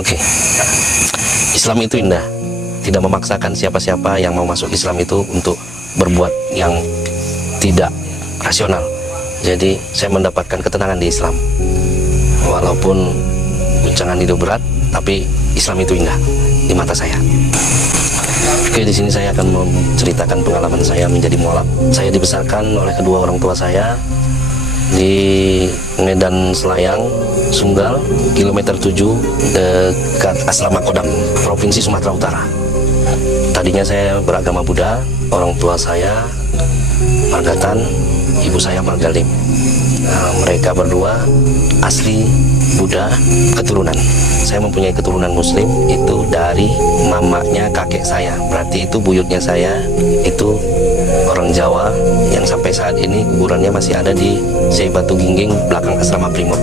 Oke. Islam itu indah, tidak memaksakan siapa-siapa yang mau masuk Islam itu untuk berbuat yang tidak rasional. Jadi saya mendapatkan ketenangan di Islam. Walaupun guncangan hidup berat, tapi Islam itu indah di mata saya. Oke, di sini saya akan menceritakan pengalaman saya menjadi mualaf. Saya dibesarkan oleh kedua orang tua saya di Medan Selayang, Sunggal, kilometer 7, dekat Asrama Kodam, Provinsi Sumatera Utara. Tadinya saya beragama Buddha, orang tua saya Margatan, ibu saya Margalim. Mereka berdua asli Buddha keturunan. Saya mempunyai keturunan Muslim itu dari mamanya kakek saya. Berarti itu buyutnya saya itu orang Jawa yang sampai saat ini kuburannya masih ada di Sei Batu Gingging belakang Asrama Brimob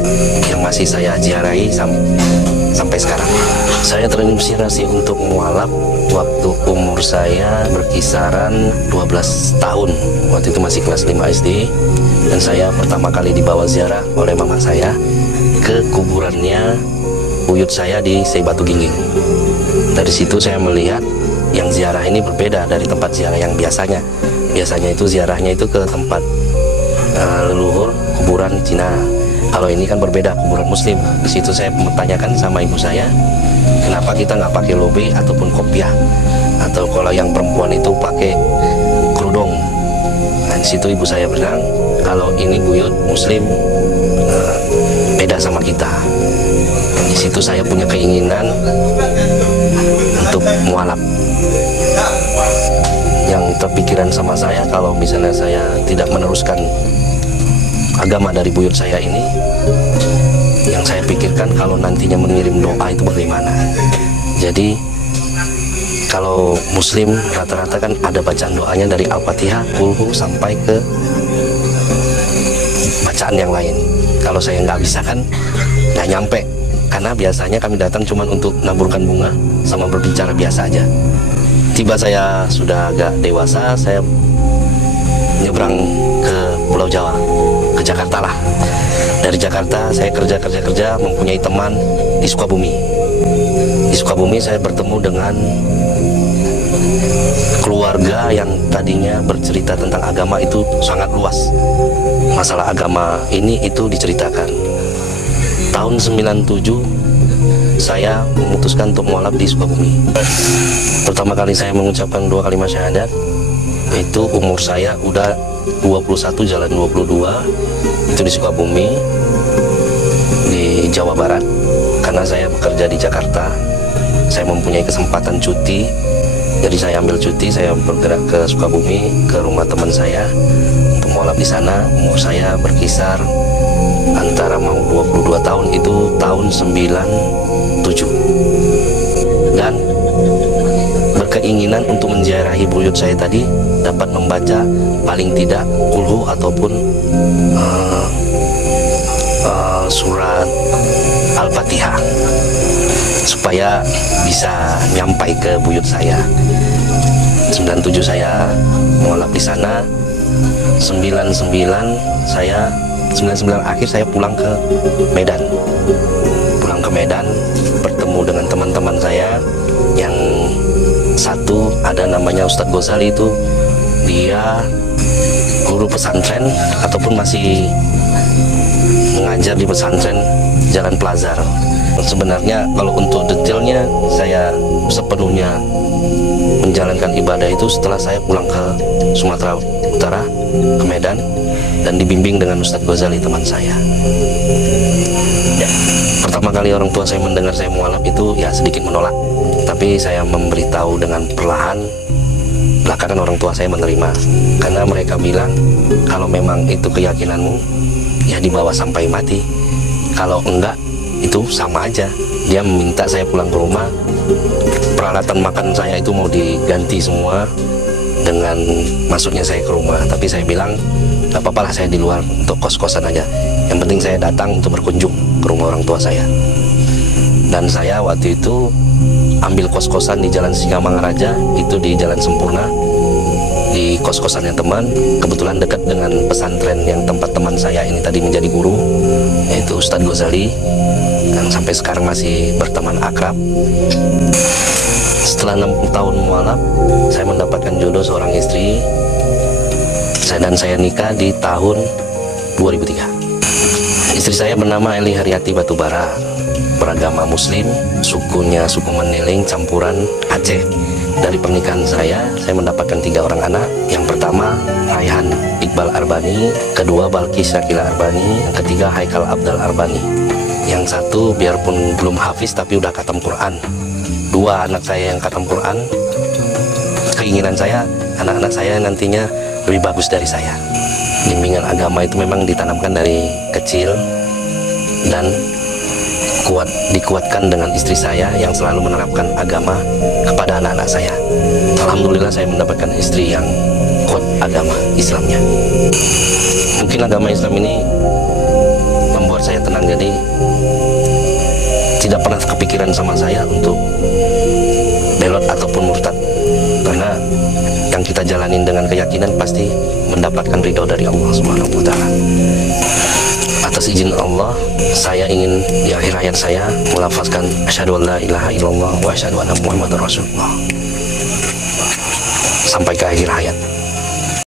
yang masih saya ziarahi sampai sekarang. Saya terinspirasi untuk mualaf waktu umur saya berkisaran 12 tahun. Waktu itu masih kelas 5 SD, dan saya pertama kali dibawa ziarah oleh mama saya ke kuburannya buyut saya di Sei Batu Gingging. Dari situ saya melihat yang ziarah ini berbeda dari tempat ziarah yang biasanya. Biasanya itu ziarahnya itu ke tempat leluhur kuburan Cina. Kalau ini kan berbeda, kuburan Muslim. Di situ saya bertanyakan sama ibu saya, kenapa kita nggak pakai lobe ataupun kopiah, atau kalau yang perempuan itu pakai kerudung. Nah, di situ ibu saya bilang kalau ini buyut Muslim, beda sama kita. Di situ saya punya keinginan untuk mualaf. Yang terpikiran sama saya, kalau misalnya saya tidak meneruskan agama dari buyut saya ini, yang saya pikirkan kalau nantinya mengirim doa itu bagaimana. Jadi kalau Muslim rata-rata kan ada bacaan doanya dari Al-Fatihah, Qulhu sampai ke bacaan yang lain. Kalau saya nggak bisa kan nggak nyampe, karena biasanya kami datang cuma untuk naburkan bunga sama berbicara biasa aja. Tiba saya sudah agak dewasa, saya nyebrang ke Pulau Jawa, ke Jakarta lah. Dari Jakarta saya kerja, mempunyai teman di Sukabumi. Di Sukabumi saya bertemu dengan keluarga yang tadinya bercerita tentang agama itu sangat luas. Masalah agama ini itu diceritakan. Tahun 97 saya memutuskan untuk mualaf di Sukabumi. Pertama kali saya mengucapkan 2 kalimat syahadat itu umur saya udah 21 jalan 22, itu di Sukabumi, di Jawa Barat. Karena saya bekerja di Jakarta, saya mempunyai kesempatan cuti, jadi saya ambil cuti, saya bergerak ke Sukabumi, ke rumah teman saya untuk mualaf di sana. Umur saya berkisar antara mau 22 tahun, itu tahun 97, dan berkeinginan untuk menziarahi buyut saya tadi, dapat membaca paling tidak Qulhu ataupun surat Al-Fatihah supaya bisa nyampai ke buyut saya. 97 saya mualaf di sana. 99 akhir saya pulang ke Medan. Bertemu dengan teman-teman saya yang satu ada namanya Ustadz Ghazali, itu dia guru pesantren ataupun masih mengajar di pesantren Jalan Plazar. Sebenarnya kalau untuk detailnya saya sepenuhnya menjalankan ibadah itu setelah saya pulang ke Sumatera Utara, ke Medan, dan dibimbing dengan Ustadz Ghazali teman saya. Pertama kali orang tua saya mendengar saya mualaf itu ya sedikit menolak, tapi saya memberitahu dengan perlahan. Belakangan orang tua saya menerima, karena mereka bilang kalau memang itu keyakinanmu ya dibawa sampai mati, kalau enggak itu sama aja. Dia meminta saya pulang ke rumah, peralatan makan saya itu mau diganti semua dengan masuknya saya ke rumah. Tapi saya bilang gak apa-apa lah, saya di luar untuk kos-kosan aja, yang penting saya datang untuk berkunjung ke rumah orang tua saya. Dan saya waktu itu ambil kos-kosan di Jalan Singamangaraja, itu di Jalan Sempurna, di kos-kosannya teman. Kebetulan dekat dengan pesantren yang tempat teman saya ini tadi menjadi guru, yaitu Ustadz Ghazali. yang sampai sekarang masih berteman akrab. Setelah 6 tahun mualaf, saya mendapatkan jodoh seorang istri. Saya nikah di tahun 2003. Istri saya bernama Eli Haryati Batubara, beragama Muslim, sukunya suku Mandailing campuran Aceh. Dari pernikahan saya mendapatkan 3 orang anak. Yang pertama Raihan Iqbal Arbani, kedua Balkis Syakila Arbani, yang ketiga Haikal Abdal Arbani. Yang satu biarpun belum hafiz tapi udah khatam Quran. 2 anak saya yang khatam Quran. Keinginan saya anak-anak saya nantinya lebih bagus dari saya. Bimbingan agama itu memang ditanamkan dari kecil dan dikuatkan dengan istri saya yang selalu menerapkan agama kepada anak-anak saya. Alhamdulillah saya mendapatkan istri yang kuat agama Islamnya. Mungkin agama Islam ini membuat saya tenang, jadi tidak pernah kepikiran sama saya untuk belot ataupun murtad, karena yang kita jalanin dengan keyakinan pasti mendapatkan ridho dari Allah Subhanahu wa Ta'ala. Atas izin Allah, saya ingin di akhir hayat saya melafazkan asyhadu an la ilaha illallah wa asyhadu anna Muhammadar Rasulullah sampai ke akhir hayat.